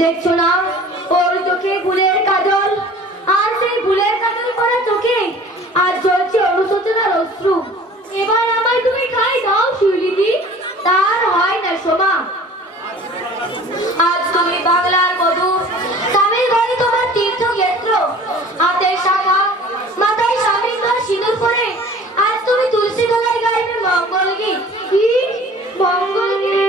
দেখছো না ওর চোখে ভুলের কাজল, আর সেই ভুলের কাজল করা চোখে আজ জ্বলছে অনুশোচনার অশ্রু। এবার আমায় তুমি খাই দাও শিউলিদি, তার হয় না সোমা। আজ তুমি বাংলার বধূ, স্বামীর ঘরে তোমার তীর্থক্ষেত্র, হাতে শাখা মাথায় স্বামীর ঘর সিঁদুর পরে আজ তুমি তুলসী তলায় গাইবে মঙ্গল গীত। কি মঙ্গল গীত?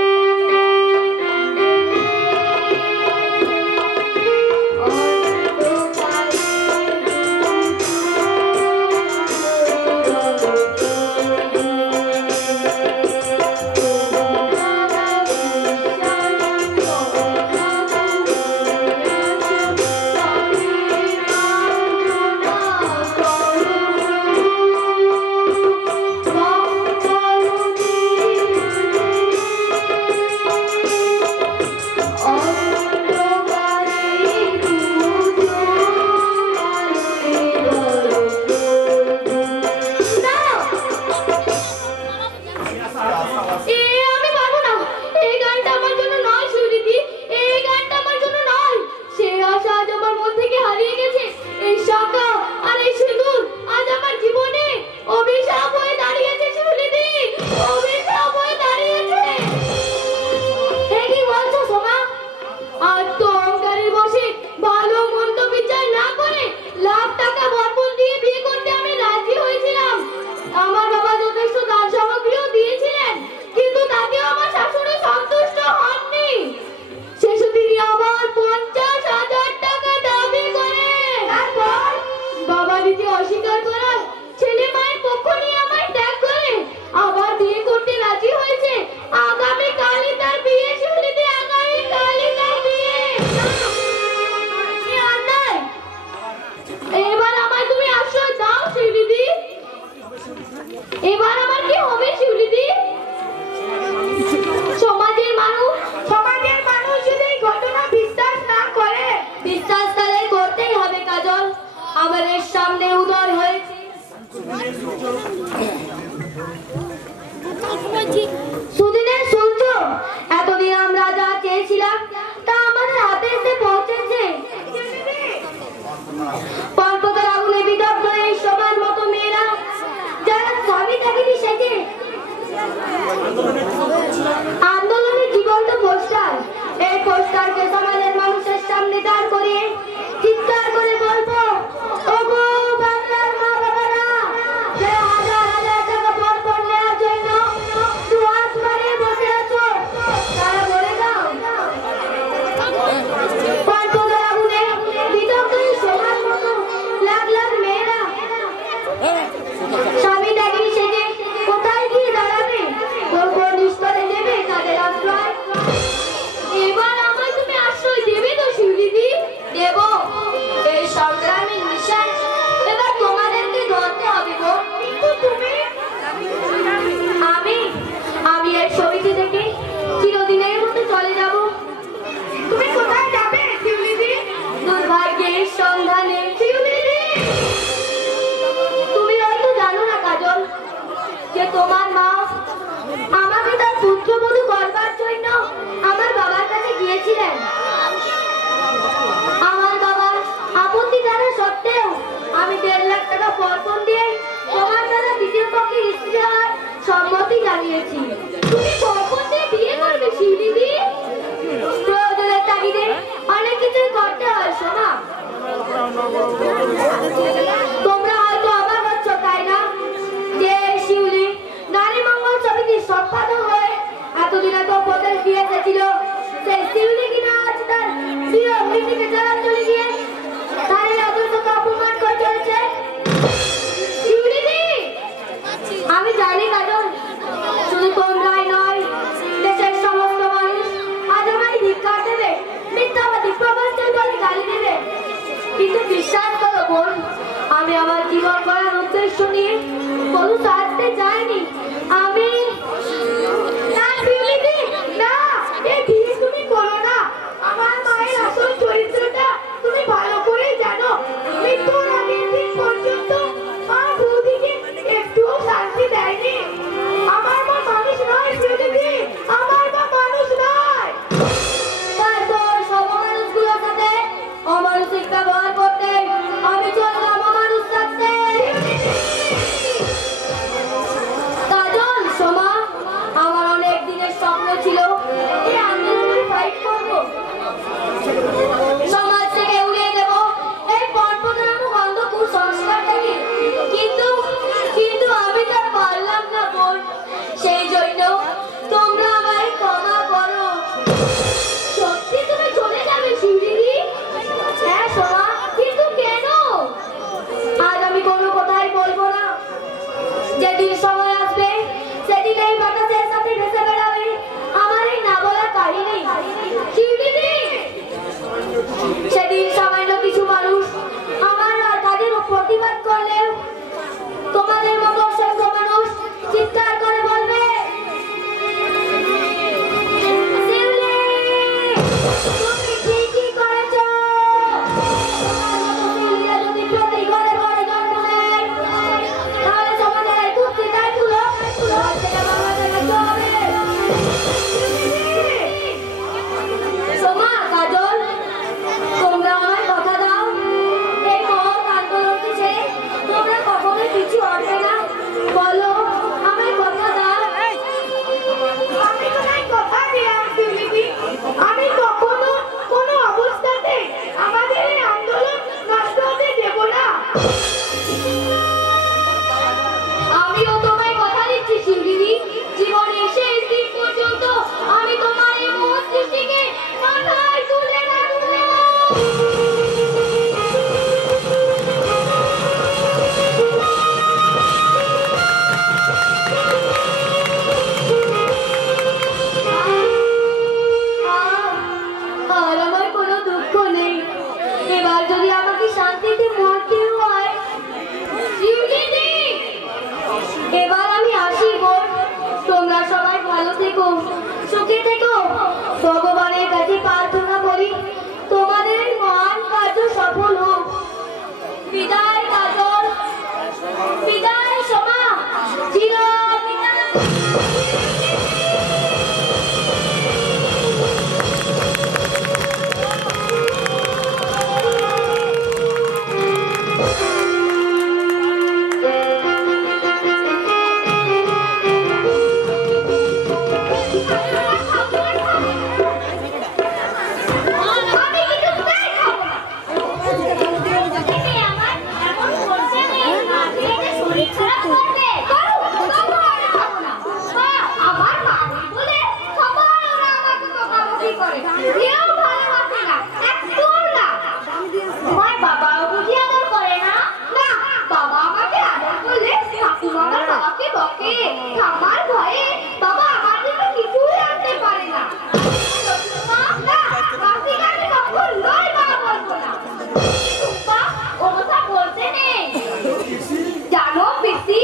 এবার আমার কি হবে শিউলিদি? সমাজের মানুষ যদি এই ঘটনা বিশ্বাস না করে, বিশ্বাস তাহলে করতেই হবে কাজল। আমাদের সামনে উদয় হয়েছে জীবন গড়ার উদ্দেশ্য নিয়ে কোনো ছাড়তে যায়নি। আমি না শিউলিদি, না, এই বিয়ে তুমি করো না। আমার মায়ের আসল চরিত্রটা তুমি ভালো করে জানো। মৃত্যুর আগের দিন পর্যন্ত মা বৌদিকে একটুও শান্তি দেয়নি। আমার মা মানুষ নয় শিউলিদি, আমার মা মানুষ নয়। তারপর সব মানুষগুলোর সাথে অমানসিক ব্যবহার করতে আমি চললাম অমানুষ থাকতে। কাজল, সোমা, আমার অনেক দিনের স্বপ্ন ছিল এই আন্দোলনে ফাইট করব, সমাজ থেকে উড়িয়ে দেব এই পরপর নামক অন্ধ কুসংস্কারটাকে। কিন্তু কিন্তু আমি তা পারলাম না বোন। সেই জন্য তোমরা আমায় ক্ষমা করো। সত্যি তুমি চলে যাবে শিউলিদি? হ্যাঁ সোমা, কিন্তু কেন? আজ আমি কোনো কথাই বলবো না। যেদিন সময় আসবে সেদিন এই বাতাসের সাথে ভেসে বেড়াবে আমার এই না বলা কাহিনী। শিউলিদি, সেদিন সামান্য কিছু মানুষ আমার আর তাদের প্রতিবাদ করলেও তোমাদের মতো অসংখ্য মানুষ চিৎকার করে বলবে, শিউলি, তুমি ঠিকই করেছো। শিউলিরা যদি প্রতি ঘরে ঘরে জন্ম নেয় তাহলে সমাজের এই কুৎসিতগুলো থেকে বাংলাদেশে চলবে। সোমা, কাজল, তোমরা আমায় কথা দাও, এই মহৎ আন্দোলনকে ছেড়ে তোমরা কখনোই পিছু হটবে না। বলো, আমায় কথা দাও। আমি তোমায় কথা দিলাম শিউলিদি, আমি কখনো কোনো অবস্থাতে আমাদের এই আন্দোলন নষ্ট হতে দেব না। আমিও তোমায় কথা দিচ্ছি শিউলিদি, জীবনের শেষ দিন পর্যন্ত আমি তোমার এই মহৎ সৃষ্টিকে মাথায় তুলে রাখবো। আর আমার কোনো দুঃখ নেই। এবার যদি আমাকে শান্তিতে মরতে হয়। শিউলিদি, এবার আমি আসি বোন। তোমরা সবাই ভালো থেকো, সুখে থেকো। ভগবানের কাছে প্রার্থনা করি তোমাদের এই মহান কার্য সফল হোক। বিদায় কাজল, বিদায় সোমা, চির বিদায়। আমি কিছুতেই খাবো না। তুমি আমার এমন করছে না, না খেলে শরীর খারাপ করবে। করো, তবুও আমি খাবো না। মা, আমার মা নেই বলে সবাই ওরা আমাকে বকাবকি করে। কেউ ভালোবাসে না, একটুও না। তোমার বাবাও বুঝি আদর করে না? না, বাবা আমাকে আদর করলে ঠাকুমা আমার বাবাকে বকে। ঠাম্মার ভয়ে বাবা আমার জন্য কিছুই আনতে পারে না। মা, না, বাসিকে আমি কখনোই মা বলবো না। টুম্পা, ও কথা বলতে নেই। জানো পিসি,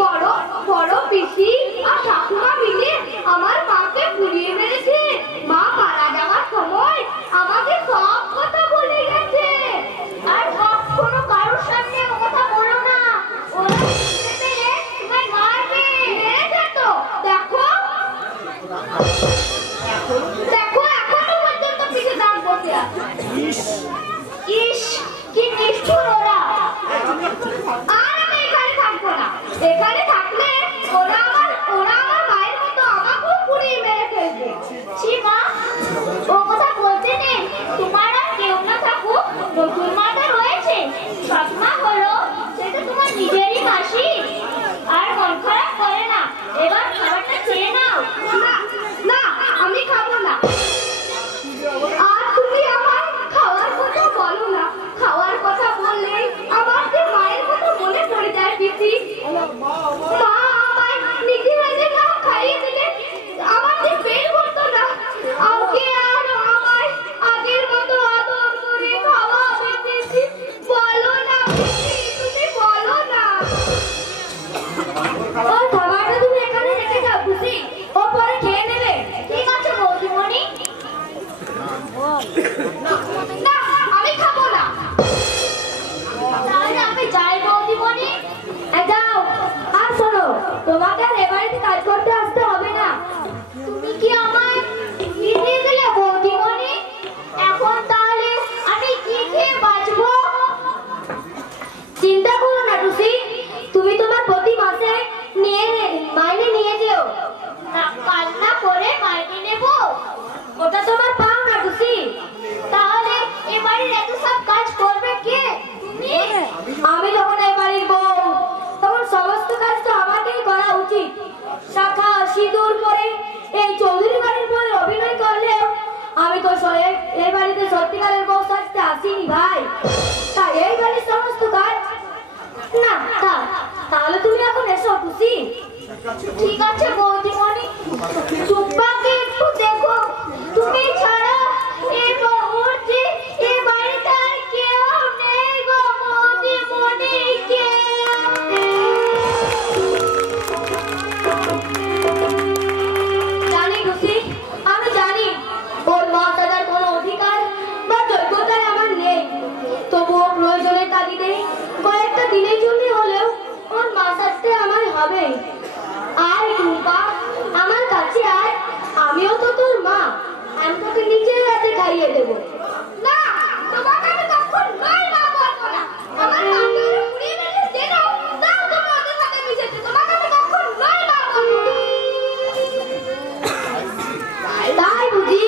বড় বড় পিসি আর ঠাকুমা মিলে আমার মাকে পুড়িয়ে মেরেছে। মা মারা যাওয়ার সময় আমাকে সব কথা বলে গেছে। আর কখনো কারোর সামনে ও কথা বলো না, ওরা শুনতে পেলে তোমায় মারবে। মেরেছে তো, দেখো ও খাবারটা তুমি এখানে রেখে যাও খুশি, ও পরে খেয়ে নেবে। ঠিক আছে বৌদিমণি। না আমি খাবো না। তাহলে আমি যাই বৌদিমণি। যাও। আর শোনো, তোমাকে আর এ বাড়িতে কাজ করতে আসতে হবে না। তুমি কি আমায় দিয়ে দিলে বৌদিমণি? এখন তাহলে আমি কি খেয়ে বাঁচবো? চিন্তা করো না টুসি, তুমি তোমার প্রতি মাসে মাইনে নিয়ে যেও। কান্না করে মাইনে নেব? ওটা তোমার পাও না টুসি। তাহলে এ বাড়ির এত সব কাজ করবে কে? তুমি? আমি যখন এই বাড়ির বউ, তখন সমস্ত কাজ তো আমাকেই করা উচিত। শাখা সিঁদুর পরে এই চৌধুরী বাড়ির বউ অভিনয় করলেও আমি তো এই বাড়িতে সত্যিকারের বউ সাজতে আসিনি ভাই। তাই এই বাড়ির সমস্ত কাজ না। তাহলে তুমি এখন এসো খুশি। ঠিক আছে বৌদিমণি। চুপ্পাকে একটু দেখো, তুমি ছাড়া এই মুহূর্তে এই বাড়িতে আর কেউ নেই গো বৌদিমণি। জানি খুশি, আমি জানি ওর মা দাদার কোনো অধিকার বা যোগ্যতা আমার নেই, তবুও প্রয়োজনের তাগিদে কয়েকটা দিনের জন্য হলেও ওর মা সাজতে আমার হবে। আয় টুম্পা, আমার কাছে আয়, আমিও তো তোর মা, আমি তোকে নিজের হাতে খাইয়ে দেবো। না, তোমাকে আমি কখন নয় মা বলবো না। আমার মাকে ওরা পুড়িয়ে মেরে দিয়ে দাও, দাও তুমি ওদের সাথে মিশেছে। তোমাকে আমি কখন নয় মা বলবো না। তাই বুঝি?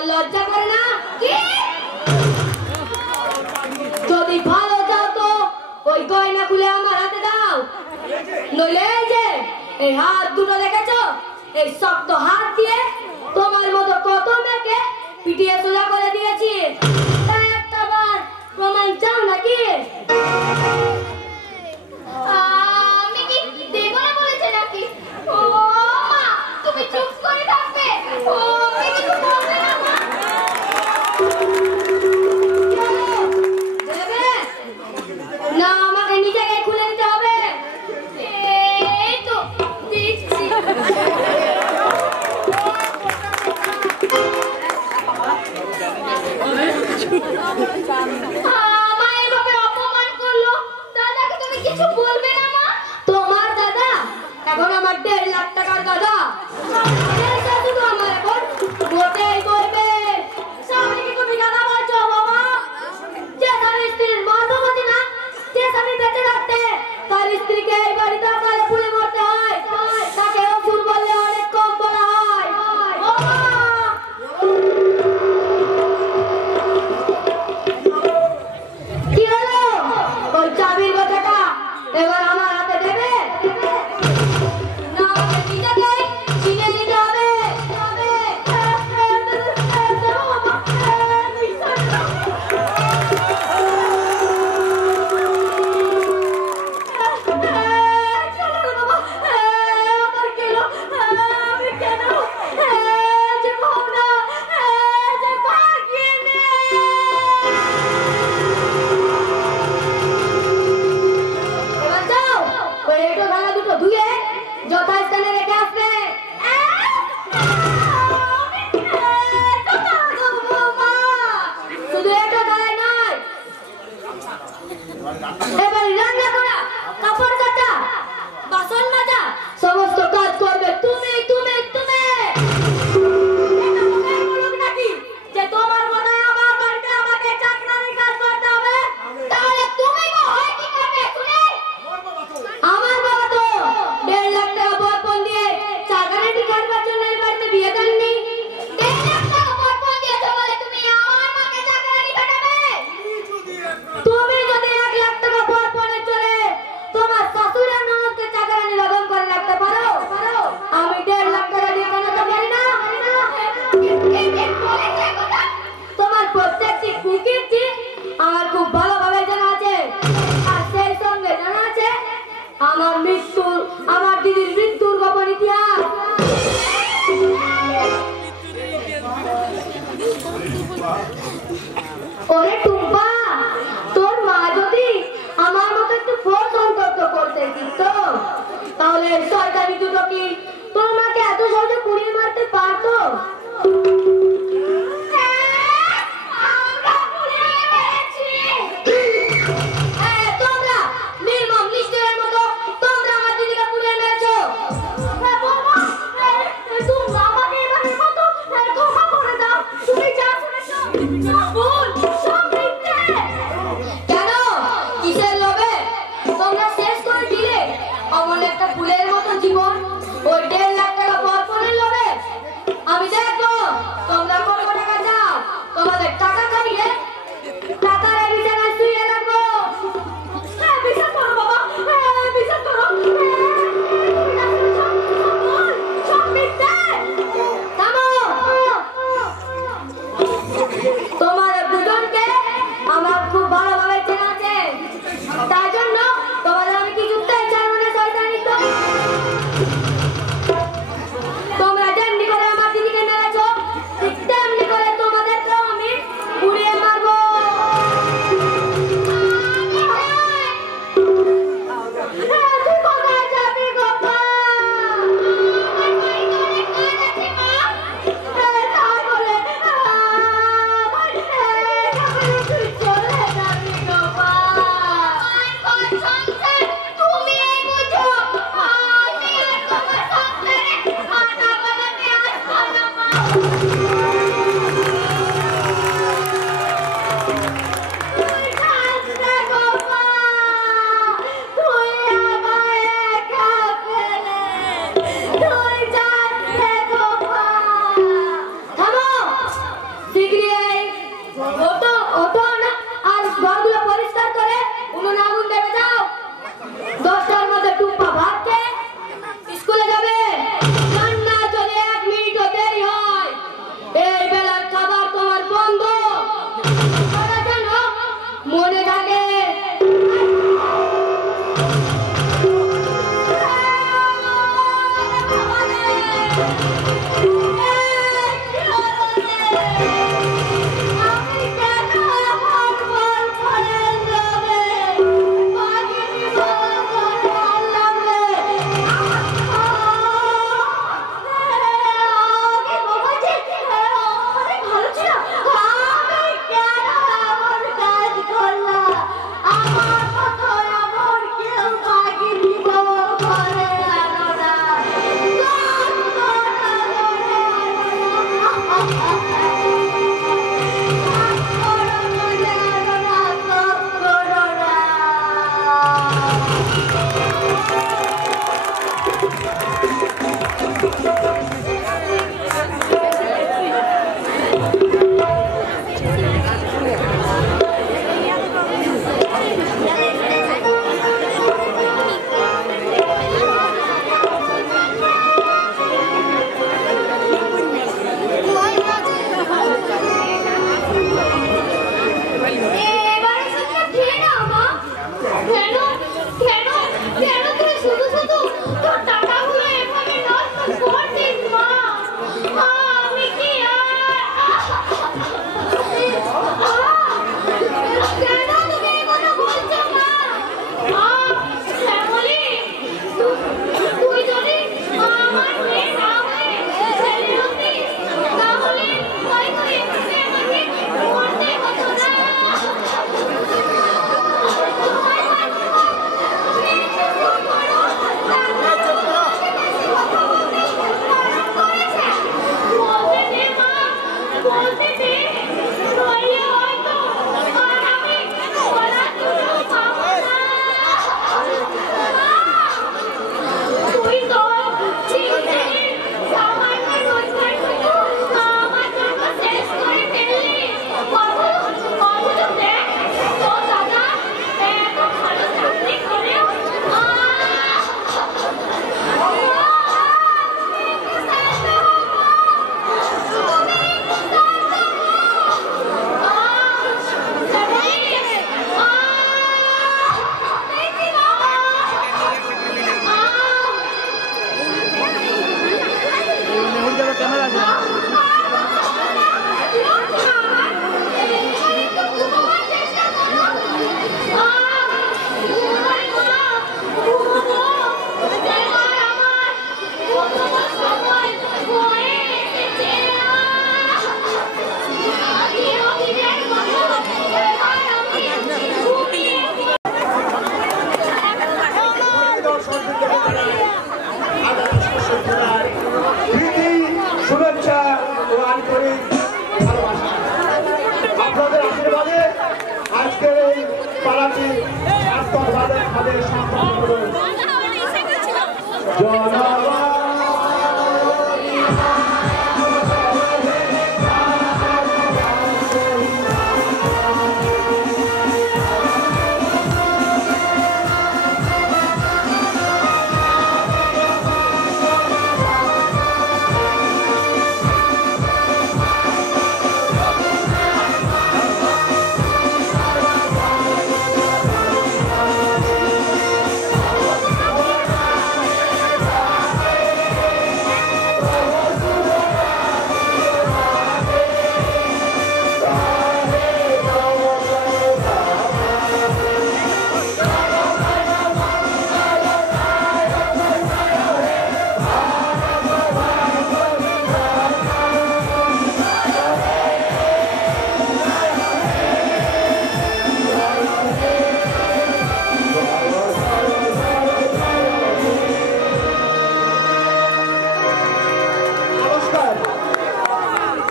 তোমার লজ্জা করে না কি? যদি ভালো যাও তো ওই গয়না খুলে আমার হাতে দাও, নইলে এই যে এই হাত দুটো দেখেছো, এই শক্ত হাত দিয়ে তোমার মতো কত মেয়েকে পিটিয়ে সোজা করে দিয়েছি। তাই একটা বার প্রমাণ চাও নাকি? আমি কি দেব না বলেছে নাকি? ও মা, তুমি চুপ করে থাকবে। ও আমি কিছু বলবে না মা। দেবে না, আমাকে নিজেকে খুলে নিতে হবে। এই তো দিচ্ছি। মা এভাবে অপমান করলো, দাদাকে তুমি কিছু বলবে না মা? তোমার দাদা এখন আমার 1.5 লাখ টাকার দাদা। এই দাদু তো আমার এখন মোটেই করবে। স্বামীকে তুমি দাদা বলছো বাবা? যে স্বামী স্ত্রীর মর্মবতী না, যে স্বামী বেঁচে থাকতে তার স্ত্রীকে এই বাড়িতে আকালে পুড়ে মরতে হয়, তাকে অসুর বললে অনেক কম বলা হয়। বাবা! কি হলো? ওই চাবির কথাটা এবার আমার হাতে দেবে না? আমাকে নিজেকেই চিনে নিতে হবে। এবার যাও ওই এঁটো থালা দুটো ধুয়ে যথাস্থানে রেখে আসবে। শুধু এঁটো থালায় নয়, এবার রান্না করা, কাপড় কাচা, বাসন মাজা, সমস্ত কাজ করবে তুমি তুমি তুমি। এটা তোমার মুলুক নাকি যে তোমার মনে হয় আমার বাড়িতে আমাকে চাকরানির কাজ করতে হবে? তাহলে তুমি গো হয় কি করবে শুনে? আমার বাবা তো 1.5 লাখ টাকা বরপণ দিয়ে চাকরানি কাটবার জন্য এই বাড়িতে বিয়ে দেননি। 1.5 লাখ টাকা বরপণ দিয়েছো বলে তুমি আমার মাকে চাকরানি খাটাবে? তুমি যদি 1 লাখ টাকা বরপণের চলে তোমার শ্বশুরের ননদকে চাকরানি লগন করে রাখতে পারো, আমি 1.5 লাখ টাকা দিয়ে কেন তো পারি না? বলেছে কথা? তোমার প্রত্যেকটি কুকীর্তি আমার খুব ভালোভাবে জানা আছে, আর সেই সঙ্গে জানা আছে আমার দিদির মৃত্যুর গোপন ইতিহাস। ওরে টুম্পা, তোর মা যদি আমার মতো একটু ফোর্স অন্তত করতে দিত, তাহলে শয়তানি দুটো কি তোর মাকে এত সহজে পুড়িয়ে মারতে পারতো? আমরা পুড়িয়ে মেরেছি। তোমরা নির্মম নিষ্ঠুরের মতো তোমরা আমার দিদিকে পুড়িয়ে মেরেছো। বাবা, তোমরা আমাকে এবারের মতো ক্ষমা করে দাও। তুমি যা শুনেছো সব ভুল, সব মিথ্যে। কেন? কিসের লোভে তোমরা শেষ করে দিলে অমন একটা ফুলের মতো জীবন ওই 1.5 লাখ টাকা বরপণের লোভে? আমি দেখবো আপনাদের আশীর্বাদে আজকের এই পাড়াটি আত্মভাবে সম্পন্ন হল।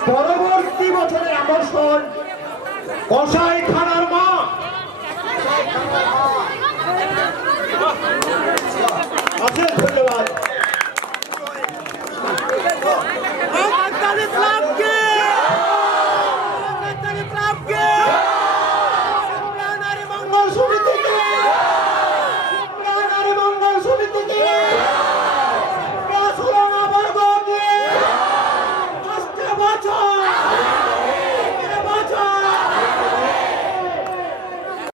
পরবর্তী বছরের আকর্ষণ কষাই